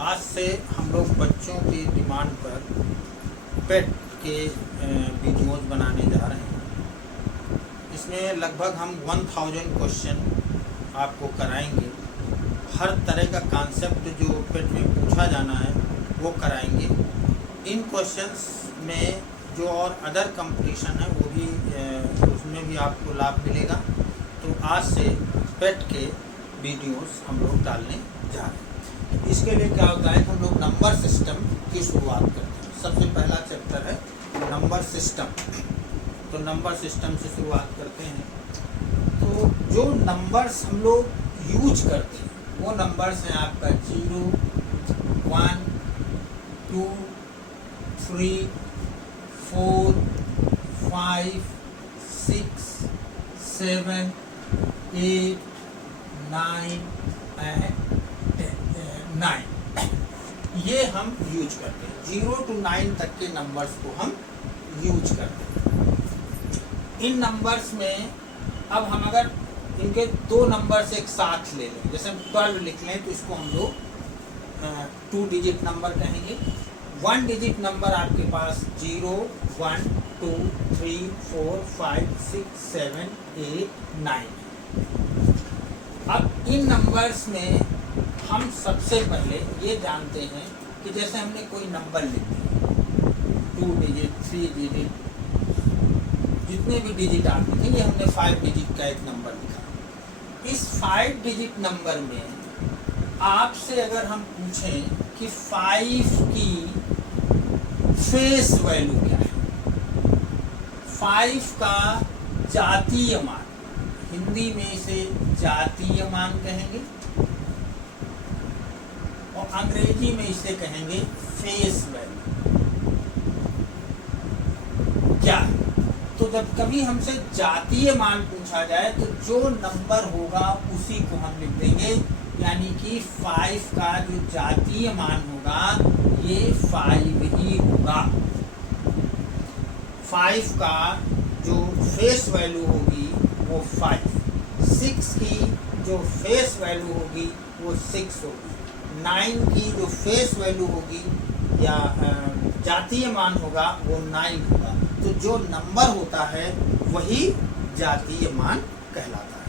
आज से हम लोग बच्चों की डिमांड पर पेट के वीडियोज़ बनाने जा रहे हैं। इसमें लगभग हम 1000 क्वेश्चन आपको कराएंगे। हर तरह का कॉन्सेप्ट जो पेट में पूछा जाना है वो कराएंगे। इन क्वेश्चंस में जो और अदर कंपटीशन है वो भी उसमें भी आपको लाभ मिलेगा। तो आज से पेट के वीडियोस हम लोग डालने जा रहे हैं। इसके लिए क्या होता है कि हम लोग नंबर सिस्टम की शुरुआत करते हैं। सबसे पहला चैप्टर है नंबर सिस्टम। तो नंबर सिस्टम से शुरुआत करते हैं। तो जो नंबर्स हम लोग यूज करते हैं वो नंबर्स हैं आपका 0, 1, 2, 3, 4, 5, 6, 7, 8, 9 एंड 9। ये हम यूज करते हैं। 0 to 9 तक के नंबर्स को हम यूज करते हैं। इन नंबर्स में अब हम अगर इनके दो नंबर्स एक साथ ले लें, जैसे हम 12 लिख लें तो इसको हम लोग 2 डिजिट नंबर कहेंगे। 1 डिजिट नंबर आपके पास 0, 1, 2, 3, 4, 5, 6, 7, 8, 9। अब इन नंबर्स में हम सबसे पहले ये जानते हैं कि जैसे हमने कोई नंबर लिख दिया, 2 डिजिट, 3 डिजिट, जितने भी डिजिट आप लिखेंगे, हमने 5 डिजिट का एक नंबर लिखा। इस 5 डिजिट नंबर में आपसे अगर हम पूछें कि 5 की फेस वैल्यू क्या है, 5 का जातीय मान, हिंदी में इसे जातीय मान कहेंगे और अंग्रेजी में इसे कहेंगे फेस वैल्यू। क्या है? तो जब कभी हमसे जातीय मान पूछा जाए तो जो नंबर होगा उसी को हम लिख देंगे, यानी कि 5 का जो जातीय मान होगा ये 5 ही होगा। 5 का जो फेस वैल्यू होगी वो 5, 6 की जो फेस वैल्यू होगी वो 6 होगी, 9 की जो फेस वैल्यू होगी या जातीय मान होगा वो 9 होगा। तो जो नंबर होता है वही जातीय मान कहलाता है।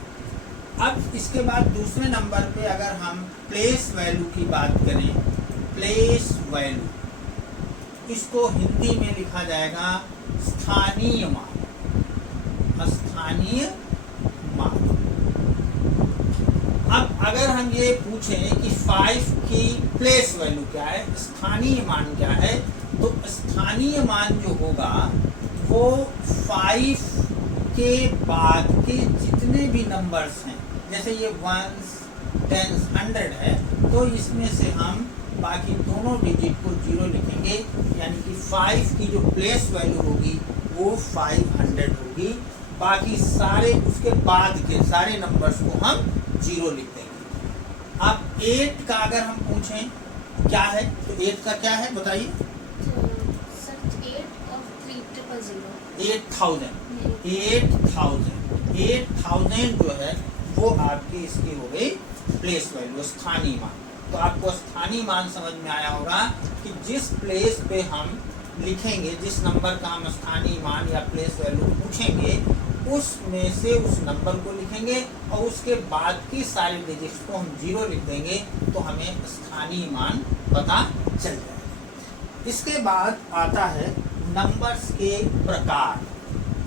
अब इसके बाद दूसरे नंबर पे अगर हम प्लेस वैल्यू की बात करें, प्लेस वैल्यू, इसको हिंदी में लिखा जाएगा स्थानीय मान, स्थानीय मान। अब अगर हम ये पूछें कि 5 की प्लेस वैल्यू क्या है, स्थानीय मान क्या है, तो स्थानीय मान जो होगा वो 5 के बाद के जितने भी नंबर्स हैं, जैसे ये 1s, 10s, 100 है, तो इसमें से हम बाकी दोनों डिजिट को 0 लिखेंगे, यानी कि 5 की जो प्लेस वैल्यू होगी वो 500 होगी। बाकी सारे उसके बाद के सारे नंबर्स को हम 0 लिख देंगे। अब 8 का अगर हम पूछें क्या है, तो 8 का क्या है बताइए? 8000 जो है वो आपकी इसकी हो गई प्लेस वैल्यू, स्थानीय मान। तो आपको स्थानीय मान समझ में आया होगा कि जिस प्लेस पे हम लिखेंगे, जिस नंबर का हम स्थानीय मान या प्लेस वैल्यू पूछेंगे, उसमें से उस नंबर को लिखेंगे और उसके बाद की सारी डिजिट्स को हम 0 लिख देंगे, तो हमें स्थानीय मान पता चल जाएगा। इसके बाद आता है नंबर्स के प्रकार।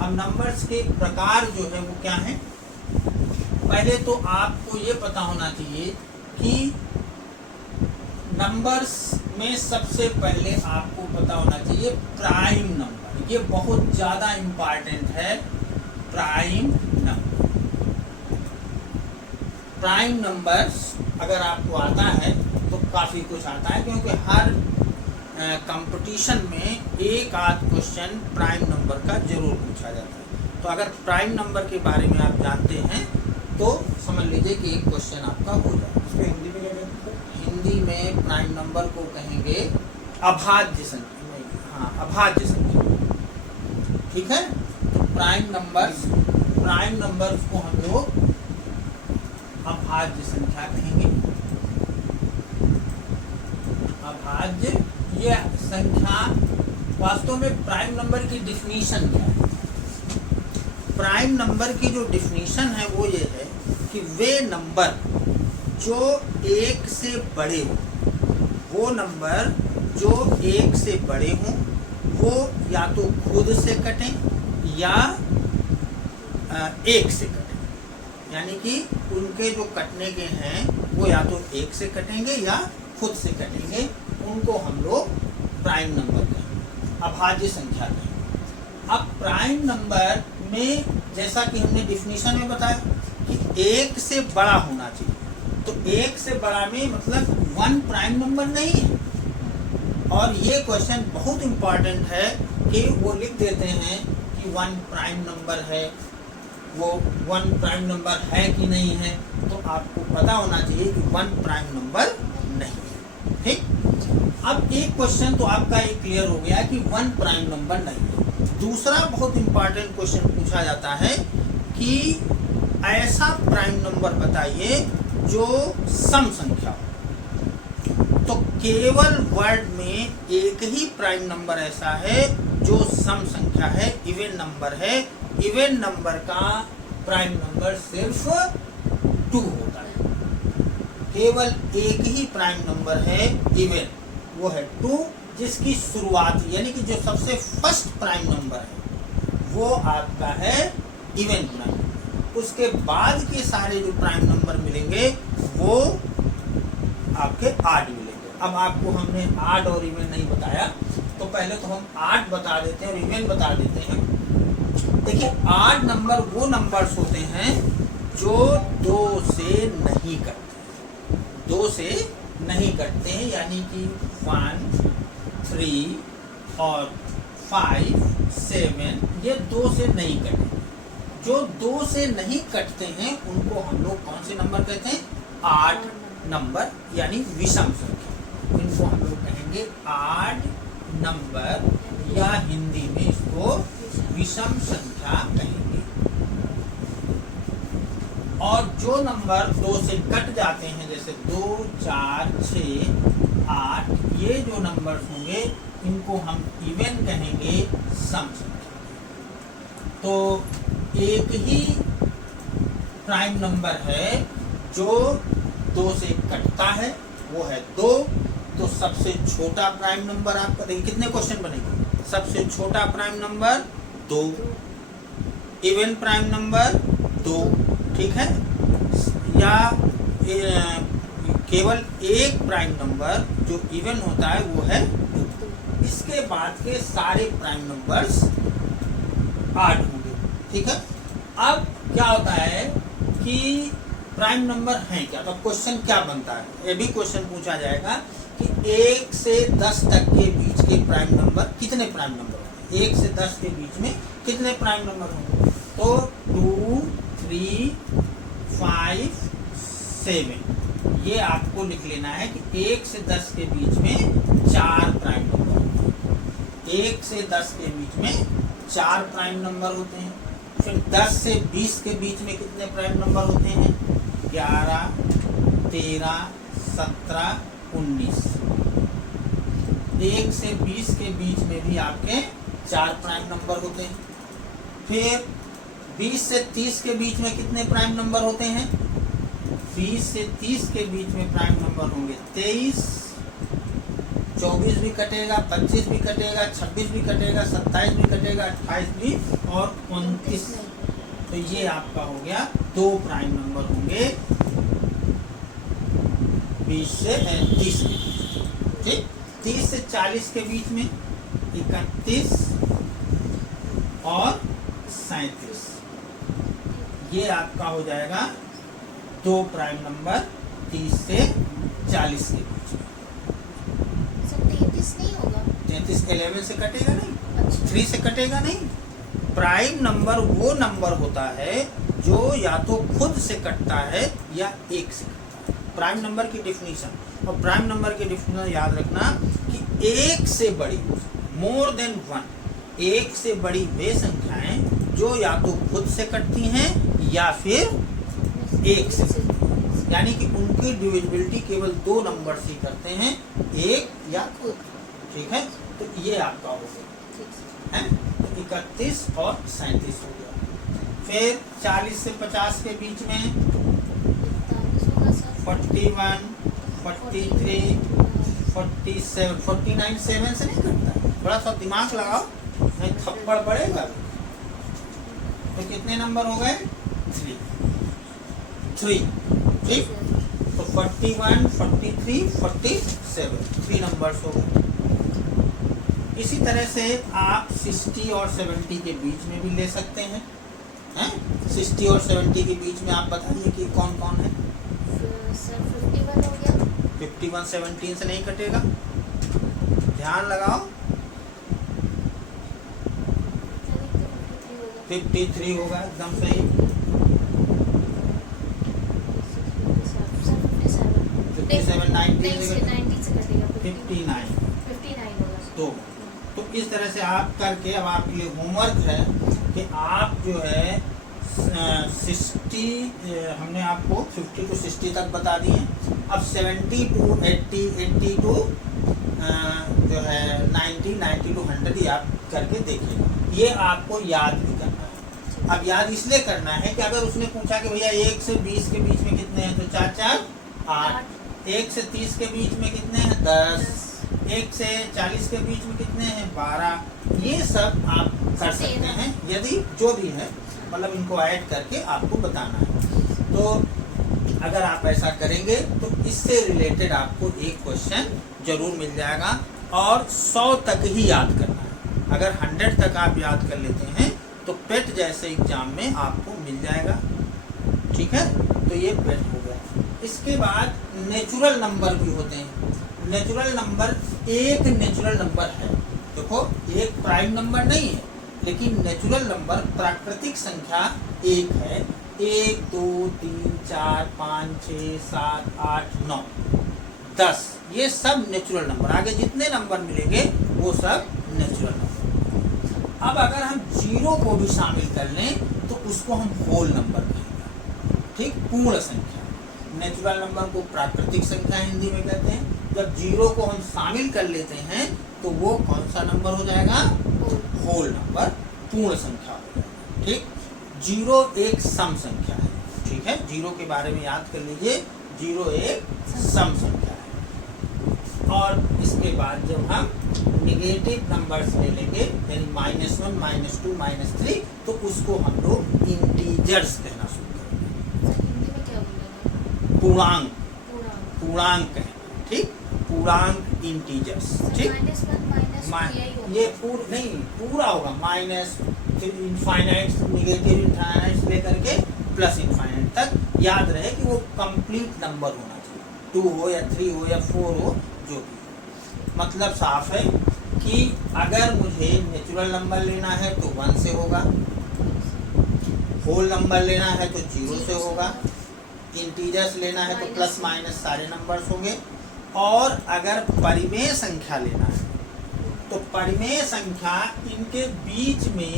अब नंबर्स के प्रकार जो है वो क्या है? पहले तो आपको ये पता होना चाहिए कि नंबर्स में सबसे पहले आपको पता होना चाहिए प्राइम नंबर। ये बहुत ज़्यादा इम्पॉर्टेंट है। प्राइम नंबर, प्राइम नंबर्स अगर आपको आता है तो काफ़ी कुछ आता है, क्योंकि हर कंपटीशन में एक आध क्वेश्चन प्राइम नंबर का जरूर पूछा जाता है। तो अगर प्राइम नंबर के बारे में आप जानते हैं तो समझ लीजिए कि एक क्वेश्चन आपका हो जाए। इसको हिंदी में क्या कहते हैं? हिंदी में प्राइम नंबर को कहेंगे अभाज्य संख्या। हाँ, अभाज्य संख्या। ठीक है, तो प्राइम नंबर्स को हम लोग अभाज्य संख्या कहेंगे। अभाज्य ये संख्या वास्तव में प्राइम नंबर की डिफिनीशन क्या है? प्राइम नंबर की जो डिफिनीशन है वो ये है कि वे नंबर जो एक से बड़े हों, वो नंबर जो एक से बड़े हों वो या तो खुद से कटें या एक से कटें, यानी कि उनके जो कटने के हैं वो या तो एक से कटेंगे या खुद से कटेंगे, उनको हम लोग प्राइम नंबर कहेंगे, अभाज्य संख्या कहेंगे। अब प्राइम नंबर में जैसा कि हमने डिफिनीशन में बताया कि एक से बड़ा होना चाहिए, तो एक से बड़ा में मतलब 1 प्राइम नंबर नहीं है। और ये क्वेश्चन बहुत इम्पॉर्टेंट है कि वो लिख देते हैं कि 1 प्राइम नंबर है, वो 1 प्राइम नंबर है कि नहीं है, तो आपको पता होना चाहिए कि 1 प्राइम नंबर नहीं है। ठीक, अब एक क्वेश्चन तो आपका ये क्लियर हो गया कि 1 प्राइम नंबर नहीं है। दूसरा बहुत इम्पॉर्टेंट क्वेश्चन पूछा जाता है कि ऐसा प्राइम नंबर बताइए जो सम संख्या हो। तो केवल वर्ड में एक ही प्राइम नंबर ऐसा है जो सम संख्या है, इवन नंबर है। इवन नंबर का प्राइम नंबर सिर्फ 2 होता है। केवल एक ही प्राइम नंबर है इवन, वो है 2, जिसकी शुरुआत यानी कि जो सबसे फर्स्ट प्राइम नंबर है वो आपका है इवन प्राइम नंबर। उसके बाद के सारे जो प्राइम नंबर मिलेंगे वो आपके आड मिलेंगे। अब आपको हमने आड और इवन नहीं बताया, तो पहले तो हम आड बता देते हैं और इवन बता देते हैं। देखिए, आड नंबर वो नंबर्स होते हैं जो 2 से नहीं कटते, 2 से नहीं कटते हैं, यानी कि 1, 3 और 5, 7 ये 2 से नहीं कटते। जो 2 से नहीं कटते हैं उनको हम लोग कौन से नंबर कहते हैं? आड नंबर, यानी विषम संख्या। इनको हम लोग कहेंगे आड नंबर, या हिंदी में इसको विषम संख्या कहेंगे। और जो नंबर 2 से कट जाते हैं, जैसे 2, 4, 6, 8, ये जो नंबर होंगे इनको हम इवन कहेंगे, सम संख्या। तो एक ही प्राइम नंबर है जो 2 से कटता है, वो है 2। तो सबसे छोटा प्राइम नंबर आपका, देखिए कितने क्वेश्चन बनेंगे। सबसे छोटा prime number 2, even prime number 2, ठीक है। या केवल एक प्राइम नंबर जो इवन होता है वो है 2। इसके बाद के सारे प्राइम नंबर्स आड होंगे, ठीक है। अब क्या होता है कि प्राइम नंबर हैं क्या, तो क्वेश्चन क्या बनता है, ये भी क्वेश्चन पूछा जाएगा कि 1 से 10 तक के बीच के प्राइम नंबर कितने प्राइम नंबर होंगे। 1 से 10 के बीच में कितने प्राइम नंबर होंगे, तो 2, 3, 5, 7, ये आपको लिख लेना है कि 1 से 10 के बीच में 4 प्राइम नंबर होते हैं। 1 से 10 के बीच में 4 प्राइम नंबर होते हैं। फिर 10 से 20 के बीच में कितने प्राइम नंबर होते हैं? 11, 13, 17, 19। 1 से 20 के बीच में भी आपके 4 प्राइम नंबर होते हैं। फिर 20 से 30 के बीच में कितने प्राइम नंबर होते हैं? 20 से 30 के बीच में प्राइम नंबर होंगे 23, 24 भी कटेगा, 25 भी कटेगा, 26 भी कटेगा, 27 भी कटेगा, 28 भी और 29। तो ये आपका हो गया 2 प्राइम नंबर होंगे 20 से 30 के बीच, ठीक। 30 से 40 के बीच में 31 और 37, ये आपका हो जाएगा 2 प्राइम नंबर 30 से 40 के बीच में। 33 नहीं होगा? 33 11 से कटेगा नहीं, अच्छा। 3 से कटेगा नहीं। प्राइम नंबर वो नंबर होता है जो या तो खुद से कटता है या 1 से कटता है। प्राइम नंबर की डिफिनीशन, और प्राइम नंबर की डिफिनीशन याद रखना कि 1 से बड़ी, मोर देन 1, 1 से बड़ी वे संख्याएं जो या तो खुद से कटती हैं या फिर 1 से। यानी कि उनकी डिविजिबिलिटी केवल 2 नंबर ही करते हैं, 1 या खुद। ठीक है। तो ये आपका हो गया ठीक है, तो 31 और 37 हो गया। फिर 40 से 50 के बीच में 41 होगा सर। 41, 43, 47, 49 7 से नहीं कटता, थोड़ा सा दिमाग लगाओ नहीं थप्पड़ पड़ेगा। तो कितने नंबर हो गए? 3, ठीक। तो 41, 43, 47 3 नंबर्स हो गए। इसी तरह से आप 60 और 70 के बीच में भी ले सकते हैं, हैं? 60 और 70 के बीच में आप बताइए कि कौन कौन है? सर 51 हो गया। 51 17 से नहीं कटेगा, ध्यान लगाओ। 53 होगा, एकदम सही। 57 19 से 90 से कटेगा। 59 59 होगा। तो इस तरह से आप करके, अब आपके लिए होमवर्क है कि आप जो है 60 हमने आपको 50 to 60 तक बता दिए। अब 70 to 80, 80 to जो है 90, 90 to 100 ही आप करके देखिएगा। ये आपको याद भी करना है। अब याद इसलिए करना है कि अगर उसने पूछा कि भैया 1 से 20 के बीच में कितने हैं, तो 4 4 8। 1 से 30 के बीच में कितने हैं? 10। 1 से 40 के बीच में कितने हैं? 12। ये सब आप कर सकते हैं, यदि जो भी है, मतलब इनको ऐड करके आपको बताना है। तो अगर आप ऐसा करेंगे तो इससे रिलेटेड आपको एक क्वेश्चन जरूर मिल जाएगा। और 100 तक ही याद करना है। अगर 100 तक आप याद कर लेते हैं तो पेट जैसे एग्जाम में आपको मिल जाएगा, ठीक है। तो ये पेट हो गया। इसके बाद नेचुरल नंबर भी होते हैं। नेचुरल नंबर एक नेचुरल नंबर है, देखो एक प्राइम नंबर नहीं है, लेकिन नेचुरल नंबर प्राकृतिक संख्या एक है। 1 2 3 4 5 6 7 8 9 10, ये सब नेचुरल नंबर। आगे जितने नंबर मिलेंगे वो सब नेचुरल नंबर। अब अगर हम 0 को भी शामिल कर लें तो उसको हम होल नंबर कहेंगे, ठीक, पूर्ण संख्या। नेचुरल नंबर को प्राकृतिक संख्या हिंदी में कहते हैं। जब 0 को हम शामिल कर लेते हैं तो वो कौन सा नंबर हो जाएगा? होल नंबर, पूर्ण संख्या हो जाएगा, ठीक। 0 एक सम संख्या है, ठीक है। 0 के बारे में याद कर लीजिए, 0 एक सम संख्या है। और इसके बाद जब हम निगेटिव नंबर्स ले लेंगे, यानी -1 -2 -3, तो उसको हम लोग इंटीजर्स कहना शुरू करेंगे। हिंदी में क्या बोलेंगे? पूर्णांक, पूरा। पूर्णांक कहेंगे, ठीक, पूर्णांक इंटीजर्स, ठीक। -1 ये नहीं पूरा होगा, माइनस फिर इनफाइनाइट, निगेटिव इनफाइनाइट लेकर के प्लस इनफाइनाइट तक। याद रहे कि वो कंप्लीट नंबर होना चाहिए, 2 हो या 3 हो या 4 हो, जो भी हो। मतलब साफ है कि अगर मुझे नेचुरल नंबर लेना है तो 1 से होगा, होल नंबर लेना है तो 0 से होगा, इंटीजर्स लेना है तो प्लस माइनस सारे नंबर्स होंगे। और अगर परिमेय संख्या लेना है तो परिमेय संख्या, इनके बीच में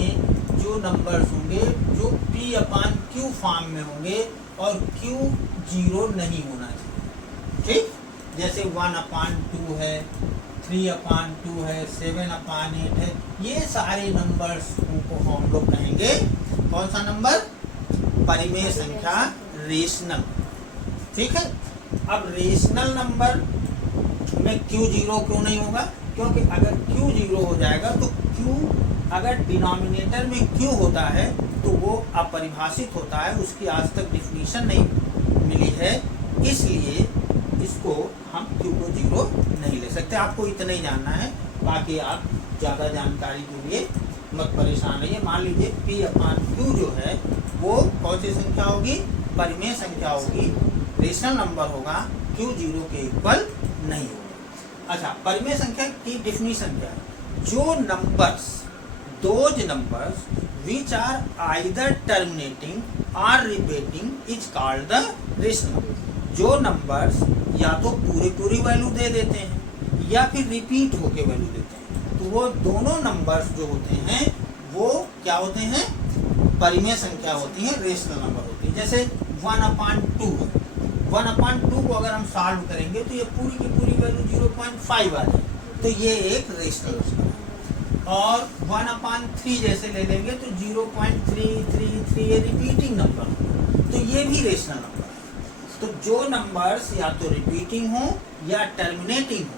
जो नंबर्स होंगे जो P/Q फॉर्म में होंगे और Q 0 नहीं होना चाहिए, ठीक। जैसे 1/2 है, 3/2 है, 7/8 है, ये सारे नंबर्स को हम लोग कहेंगे कौन सा नंबर? परिमेय संख्या, रेशनल, ठीक है। अब रेशनल नंबर में Q 0 क्यों नहीं होगा? क्योंकि अगर Q 0 हो जाएगा तो Q अगर डिनोमिनेटर में Q होता है तो वो अपरिभाषित होता है, उसकी आज तक डिफिनीशन नहीं मिली है, इसलिए इसको हम Q को 0 नहीं ले सकते। आपको इतना ही जानना है, बाकी आप ज़्यादा जानकारी के लिए मत परेशान रहिए। मान लीजिए P/Q जो है वो कौन सी संख्या होगी? परिमेय संख्या होगी, रेशनल नंबर होगा, Q 0 के इक्वल नहीं होगा। अच्छा, परिमेय संख्या की डिफिनीशन क्या है? जो numbers, those numbers which are either terminating or repeating is called the rational। जो नंबर्स या तो पूरी वैल्यू दे देते हैं या फिर रिपीट होके वैल्यू देते हैं, तो वो दोनों नंबर्स जो होते हैं वो क्या होते हैं? परिमेय संख्या होती है, रेशनल नंबर होती है। जैसे 1/2 है, 1/2 को अगर हम सॉल्व करेंगे तो ये पूरी की पूरी वैल्यू 0.5 आ जाए, तो ये एक रेशनल नंबर है। और 1/3 जैसे ले लेंगे तो 0.333 ये रिपीटिंग नंबर है, तो ये भी रेशनल नंबर है। तो जो नंबर्स या तो रिपीटिंग हो या टर्मिनेटिंग हो,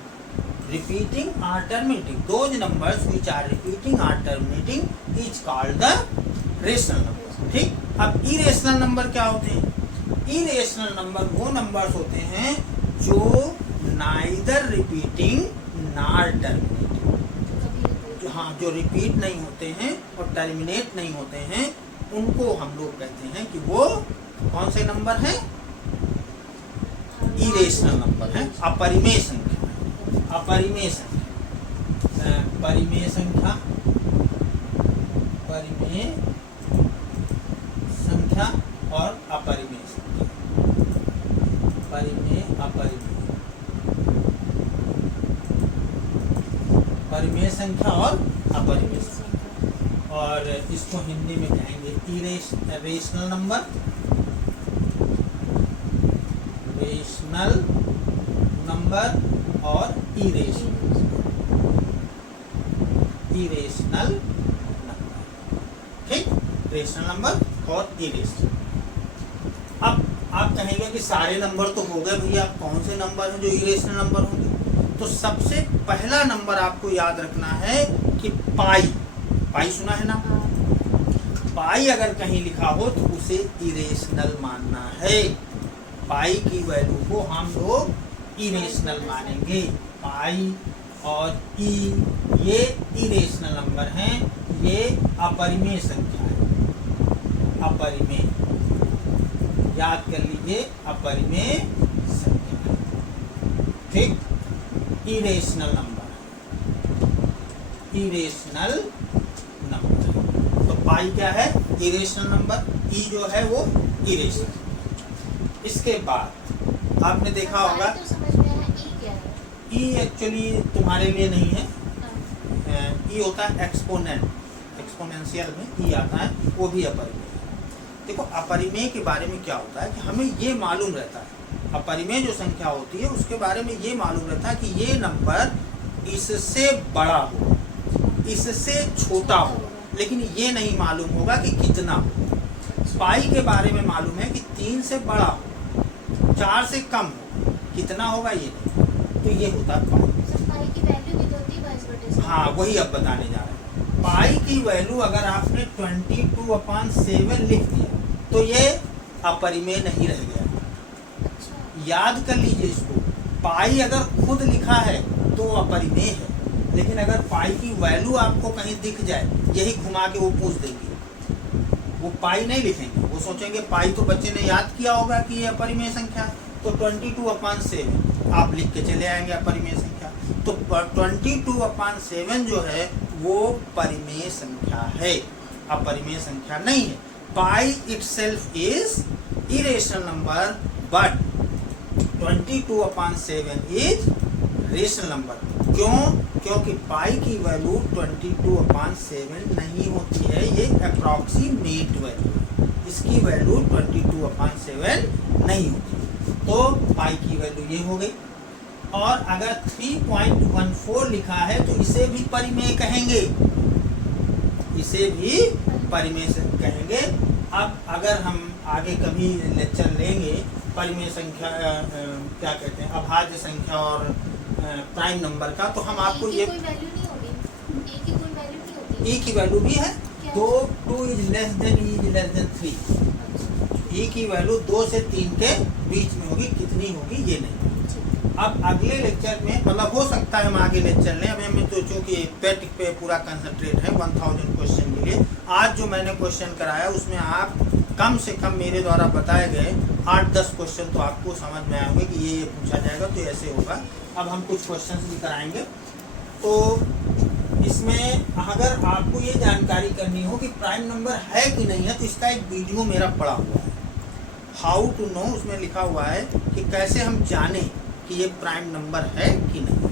repeating or terminating, those numbers which are repeating or terminating is called the rational number। ठीक, अब irrational number क्या होते हैं? irrational number वो numbers होते हैं जो neither repeating nor terminating, जो repeat नहीं होते हैं और terminate नहीं होते हैं, उनको हम लोग कहते हैं कि वो कौन से नंबर हैं? irrational number है, अपरिमेय संख्या। अपरिमेय संख्या, परिमेय संख्या, परिमेय संख्या और अपरिमेय संख्या, परिमेय अपरिमेय, परिमेय संख्या और अपरिमेय संख्या। और इसको हिंदी में कहेंगे रेशनल नंबर, रेशनल नंबर और इरेशनल नंबर। ठीक, रेशनल नंबर और इरेशनल। अब आप कहेंगे कि सारे नंबर तो हो गए भैया, कौन से नंबर हैं जो इरेशनल नंबर होंगे? तो सबसे पहला नंबर आपको याद रखना है कि पाई, पाई सुना है ना? पाई अगर कहीं लिखा हो तो उसे इरेशनल मानना है। पाई की वैल्यू को हम लोग इरेशनल मानेंगे। पाई और ई ये इरेशनल नंबर हैं, ये अपरिमेय संख्या है, अपरिमेय, याद कर लीजिए, अपरिमेय संख्या है। ठीक, इरेशनल नंबर, इरेशनल नंबर। तो पाई क्या है? Irrational number. ई जो है वो इरेशनल। इसके बाद आपने देखा होगा तो समझ में आया ई क्या है? ई एक्चुअली तुम्हारे लिए नहीं है। ई होता है एक्सपोनेंट, एक्सपोनेंशियल में ई आता है, वो भी अपरिमेय। देखो अपरिमेय के बारे में क्या होता है कि हमें ये मालूम रहता है, अपरिमेय जो संख्या होती है उसके बारे में ये मालूम रहता है कि ये नंबर इससे बड़ा हो, इससे छोटा हो, लेकिन ये नहीं मालूम होगा कि कितना हो। पाई के बारे में मालूम है कि 3 से बड़ा हो, 4 से कम हो, कितना होगा ये नहीं। तो ये होता है पाई। पाई की वैल्यू भी तो होती है 22/7। हाँ, वही अब बताने जा रहे हैं। पाई की वैल्यू अगर आपने 22/7 लिख दिया तो ये अपरिमेय नहीं रह गया। अच्छा। याद कर लीजिए इसको, पाई अगर खुद लिखा है तो अपरिमेय है, लेकिन अगर पाई की वैल्यू आपको कहीं दिख जाए, यही घुमा के वो पूछ देंगे, वो पाई नहीं लिखेंगे, वो सोचेंगे पाई तो बच्चे ने याद किया होगा कि ये अपरिमेय संख्या, तो 22/7 आप लिख के चले आएंगे अपरिमेय संख्या। तो 22/7 जो है वो परिमेय संख्या है, अपरिमेय संख्या नहीं है। पाई itself is irrational number, but 22/7 is rational number. क्यों? क्योंकि पाई की वैल्यू 22/7 नहीं होती है, ये अप्रॉक्सीमेट वैल्यू है, इसकी वैल्यू 22/7 नहीं होती। तो पाई की वैल्यू ये हो गई। और अगर 3.14 लिखा है तो इसे भी परिमेय कहेंगे, इसे भी परिमेय से कहेंगे। अब अगर हम आगे कभी लेक्चर लेंगे परिमेय संख्या क्या कहते हैं, अभाज्य संख्या और प्राइम नंबर का, तो हम आपको ये कोई वैल्यू नहीं होगी, ए की कोई वैल्यू नहीं होती। ई की वैल्यू भी है, तो 2 is less than E is less than 3। ई की वैल्यू 2 से 3 के बीच में होगी, कितनी होगी ये नहीं। अब अगले लेक्चर में, मतलब हो सकता है हम आगे लेक्चर लें, अभी हमें तो चूँकि पेट पे पूरा कंसंट्रेट है 1000 क्वेश्चन के लिए। आज जो मैंने क्वेश्चन कराया उसमें आप कम से कम मेरे द्वारा बताए गए 8-10 क्वेश्चन तो आपको समझ में आएंगे कि ये पूछा जाएगा तो ऐसे होगा। अब हम कुछ क्वेश्चन भी कराएंगे। तो इसमें अगर आपको ये जानकारी करनी हो कि प्राइम नंबर है कि नहीं है, तो इसका एक वीडियो मेरा पड़ा हुआ है, हाउ टू नो, उसमें लिखा हुआ है कि कैसे हम जाने कि ये प्राइम नंबर है कि नहीं।